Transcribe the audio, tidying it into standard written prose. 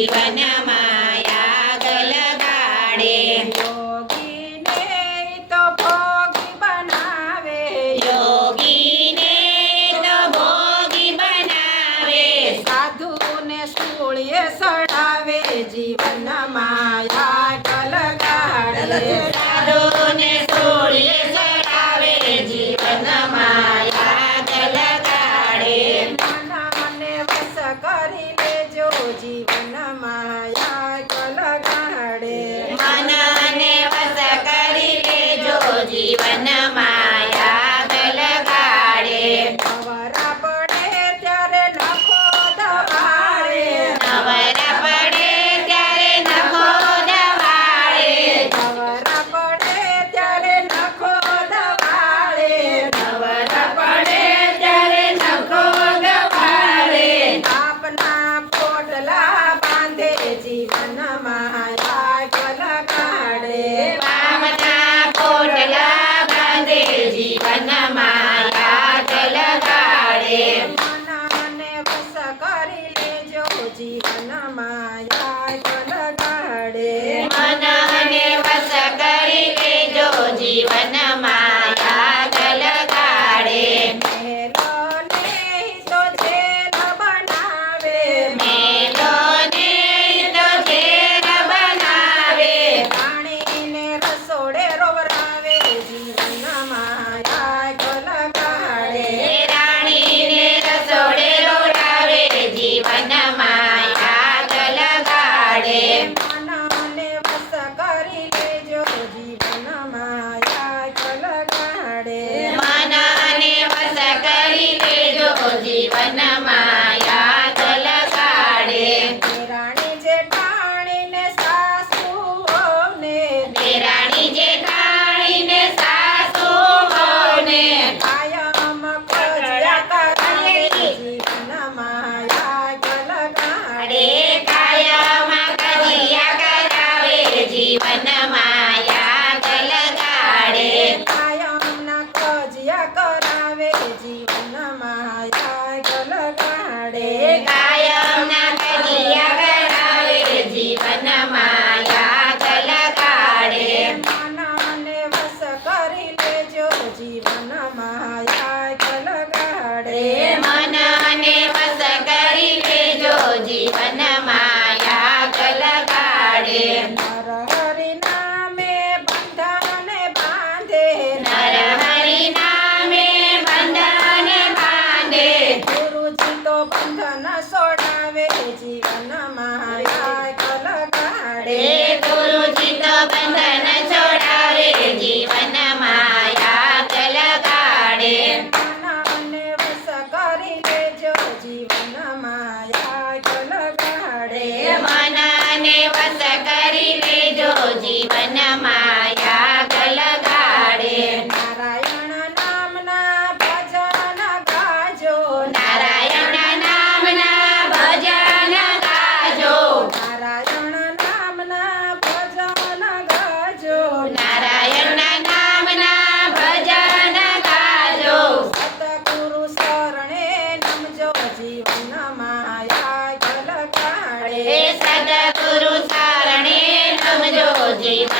જીવન માયા લગાડે યોગીને તો ભોગી બનાવે યોગીને તો ભોગી બનાવે સાધુને સૂળીએ સડાવે જીવન માયા લગાડે સાધુને સૂળીએ ચડાવે જીવન માયા લગાડે મનને વશ કરી લેજો જીવન માયા લગાડે મનને વશ કરી લેજો જીવન માયા લગાડે નવરા પડે ત્યારે નખો દબાડે નવરા પડે ત્યારે નખો દવાડે નવરા પડે ત્યારે નખો દબાડે નવરા પડે ત્યારે નખો દવાડે આપના પોટલા બાંધે જીવન માયા લગાડે પામના પોટલા બાંધે જીવન માયા લગાડે મનને વશ કરી લેજો જીવન માયા લગાડે મનને વશ કરી લેજો જીવન માયા લગાડે મેલોને તો જેલ બનાવે મેલોને તો ઝેર બનાવે રાણીને રસોડે રોવરાવે જીવન માયા લગાડે રાણીને રસોડે રોડાવે જીવન માયા લગાડે મનને વશ કરી લેજો જીવન માયા લગાડે મનને વશ કરી લેજો જીવન માયા લગાડે રાણી જેઠાણીને સાસુઓને દેરાણી જેઠાણીને સાસુઓને કાયમ કજિયા કરાવે જીવન માયા લગાડે અરે કાયમાં કજિયા કરાવે જીવન માયા લગાડે કાયમના કજિયા કરાવે જીવન માયા લગાડે કાયમના કજિયા કરાવે જીવન માયા લગાડે મનને વશ કરી લેજો જીવન માયા લગાડે મનને વશ કરી લેજો જીવન માયા લગાડે નરહરિ નામે બંધન બાંધે નરહરિ નામે બંધન બાંધે ગુરુજી તો બંધન છોડાવે જીવન માયા લગાડે ગુરુજી તો બંધન છોડાવે જીવન માયા લગાડે મનને વશ કરી લેજો જીવન માયા લગાડે મનને વશ કરી લેજો જીવન માયા લગાડે નારાયણ નામના ભજન ગાજો નારાયણ નામના ભજન ગાજો નારાયણ નામના ભજન ગાજો નારાયણ નામના ભજન ગાજો સતગુરુ શરણે નમજો જીવન માયા લગાડે હે સદગુરુ શરણે નમજો જીવન